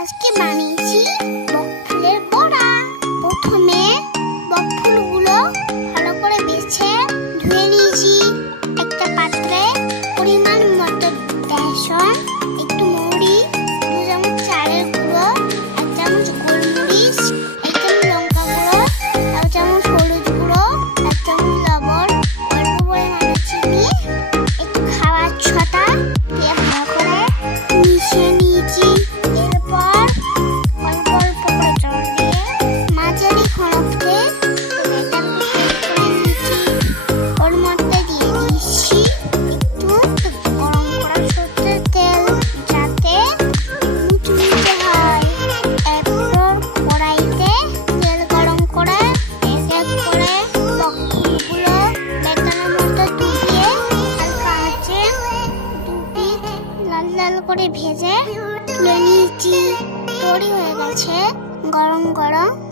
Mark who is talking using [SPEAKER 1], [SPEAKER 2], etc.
[SPEAKER 1] আজকে বানিয়েছি বকফুলের বড়া। প্রথমে বকফুলগুলো ভালো করে বেছে ধুয়ে নিয়েছি। একটা পাত্রে পরিমাণ মতো বেসন লাল লাল করে ভেজে তুলে নিয়েছি। তৈরি হয়ে গেছে। গরম গরম।